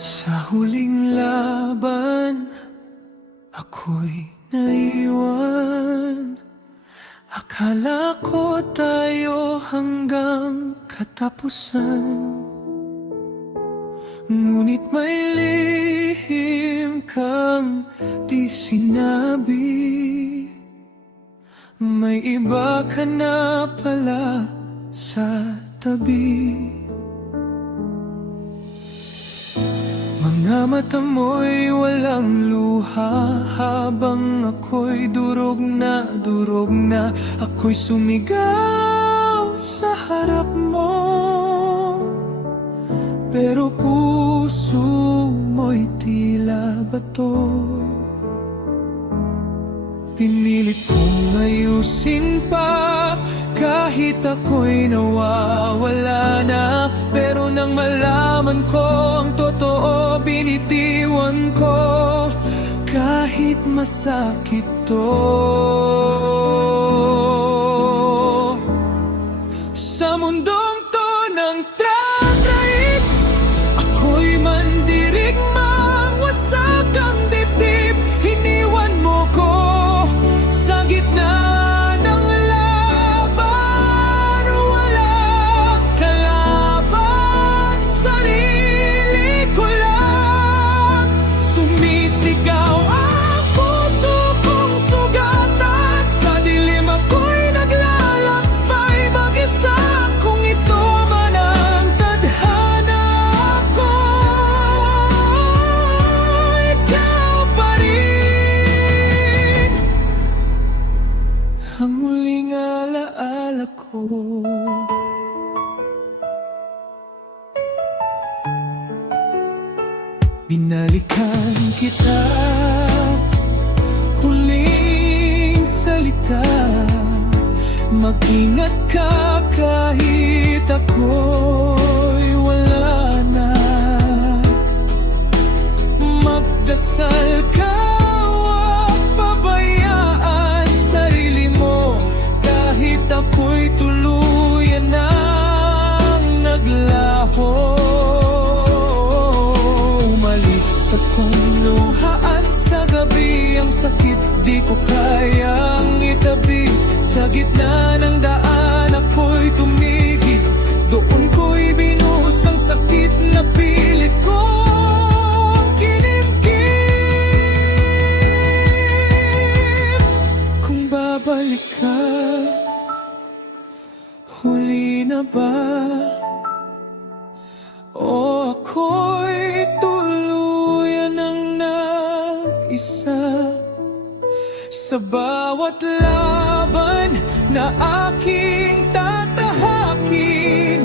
Sa huling laban, ako'y naiwan. Akala ko tayo hanggang katapusan, ngunit may lihim kang di sinabi. May iba ka na pala sa tabi. Mga mata mo'y walang luha, habang ako'y durog na ako'y sumigaw sa harap mo. Pero puso mo'y tila bato. Pinilit kong ayusin pa, kahit ako'y nawawala na. Pero nang malaman ko ang totoo, binitiwan ko, kahit masakit to. Sa mundong to ng tra-traits, ako'y mandirigmang wasak ang dibdib. Iniwan mo ko sa gitna ng laban, walang kalaban, sarili ko lang. Sumisigaw ang puso kong sugatan, sa dilim ako'y naglalakbay mag-isa. Kung ito man ang tadhana ko, ikaw pa rin ang huling alaala ko. Binalikan kita, huling salita. Mag-ingat ka kahit ako'y wala na. Magdasal ka, huwag pabayaan sarili mo, kahit ako'y tuluyan nang naglaho. Umalis akong luhaan sa gabi, ang sakit di ko kayang itabi. Sa gitna ng daan ako'y tumigil, doon ko'y binuhos ang sakit na pilit kong kinimkim. Kung babalik ka, huli na ba? O ako'y tuluyan ng nag-isa? Sa bawat laban na aking tatahakin,